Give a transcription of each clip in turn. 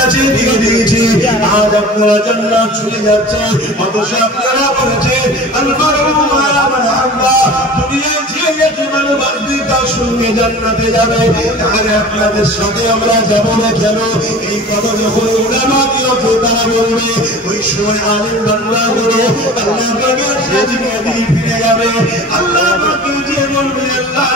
কাছে দিয়ে দিয়েছি, আজ আপনারা জান্নাত চলে যাচ্ছে, অথচ আপনারা বলেছে দুনিয়ায় যে যাকে ভালোবাসবে তার সঙ্গে জান্নাতে যাবে। তাহলে আপনাদের সাথে আমরা যাবো না কেন? এই কথা যখন উলামা দিকে তারা বলবে, ওই সময় আলেম বান্দা গুলো আল্লাহ পাকের সেদিকে ফিরে যাবে। আল্লাহ পাকে যে বলবে, আল্লাহ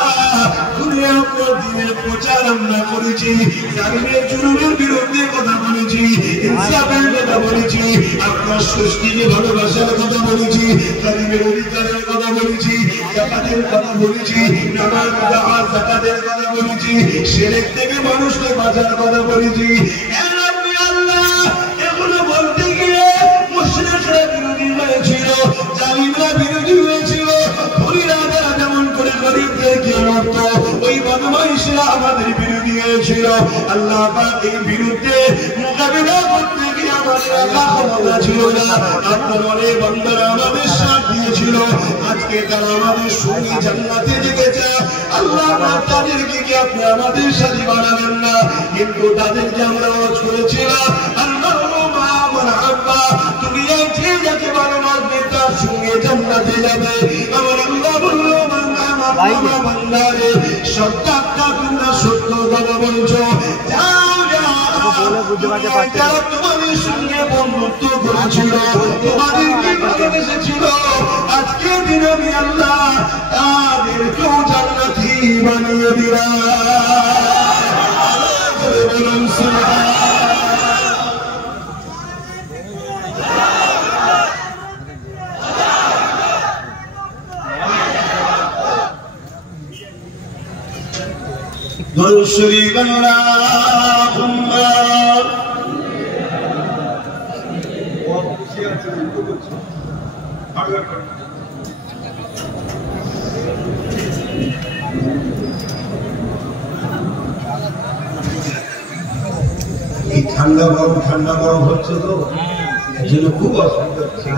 দুনিয়া আপনার দিনের প্রচার আমরা করেছি, জালিমের জুলুমের বিরুদ্ধে কথা বলেছি, ইনসাফের কথা বলেছি, আপনার সৃষ্টিকে ভালোবাসার কথা বলেছি, জালিমের অধিকারের কথা বলেছি, জাকাতের কথা বলেছি, নামাজ জাকাত যাকাতের কথা বলেছি, শিরক থেকে মানুষকে বাঁচার কথা বলেছি। আল্লাহ এগুলো বলতে গিয়ে মুশরিকরা বিরোধী হয়েছিল, জালিমরা বিরোধী হয়েছিল, ধনীরা যারা যেমন করে গরিবদেরকে মারত, ওই বদমাইশরা আমাদের বিরোধী হয়েছিল। আল্লাহ পাক এই বিরুদ্ধে মোকাবিলা করতে গিয়ে আমাদের আল্লাহ ক্ষমতা ছিল না, আপনার অনেক বান্দারা আমাদের সাথ দিয়েছিল, আজকে তারা আমাদের সঙ্গে জান্নাতে যেতে। আল্লাহ তাদেরকে কি আপনি আমাদের সাথে বানাবেন না? কিন্তু তাদেরকে আমরা ছড়েছিলাম আল্লাহ দুনিয়ায় যে যাকে ভালোবাসবে তার সঙ্গে জান্নাতে যাবে। আমার আল্লাহ বলল, বান্দারে সত্য তোমরা সত্য কথা বলছো, যারা তোমাদের সঙ্গে বন্ধুত্ব করেছিল, তোমাদেরকে ভালোবেসেছিল, আজকে দিন আমি আল্লাহ তাদেরকেও জান্নাতি বানিয়ে দিলাম। বলুন সুবহান। দরুদ শরীফ আল্লাহুম্মা এই ঠান্ডা গরম হচ্ছে তো, এর জন্য খুব অসুবিধা হচ্ছে।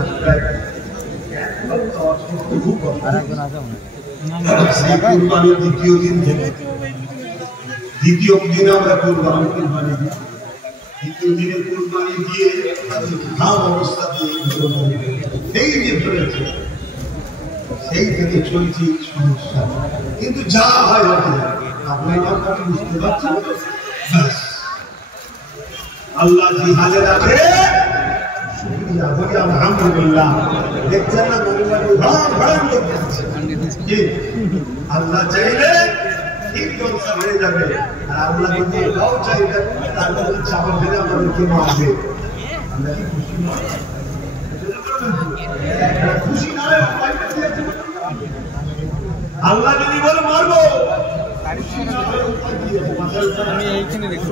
কুরবানির দ্বিতীয় দিন থেকে দ্বিতীয় দিন আমরা কুরবানি দিই, দ্বিতীয় দিনে কুরবানি দিয়ে খাওয়া অবস্থাতে এই যে ধরেছে সেই থেকে চলছে সমস্যা। কিন্তু যা হয় আপনার কথা বুঝতে পারছেন, আল্লাহ যে হালে রাখে শুকরিয়া বলি আলহামদুলিল্লাহ। দেখছেন না আল্লাহ চাইলে ঠিক জলসা হয়ে যাবে, আর আল্লাহ যদি এটাও চাইবেন তাহলে চাপা ফেলে আমাদেরকে মারবে। আমরা কি খুশি নয়? খুশি নয়? আল্লাহ যদি বলে মারবো, আমি এইখানে দেখছি।